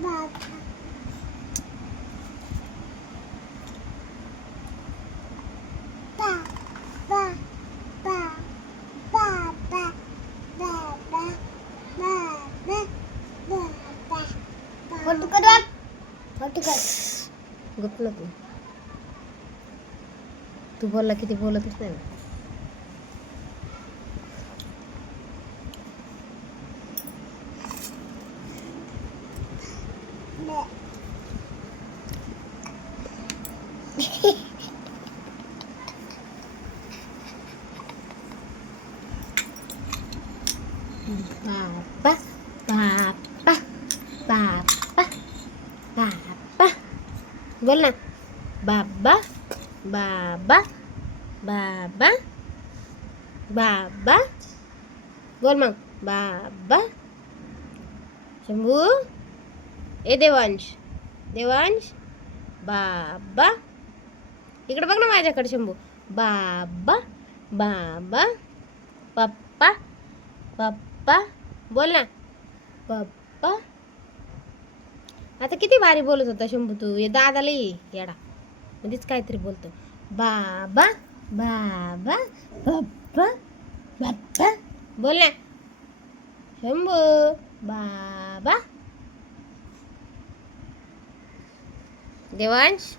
Photo कर, photo कर. गुपला तू बोलला किती बोलतच नाही. Papa, papa, papa, papa. बोल ना. बाबा, बाबा, बाबा, बाबा. बोल मग. बाबा. शंभू. ए देवांश, देवांश. बाबा. इकडे बघ ना माझ्याकडे शंभू. बाबा, बाबा, पप्पा, पप्पा. बोल ना. पप्पा. आता किती भारी बोलत होता शंभू तू. ये दादाला येडा मध्येच काहीतरी बोलतो. बाबा, बाबा, पप्पा, पप्पा. बोल ना शंभू. बाबा. देवांश.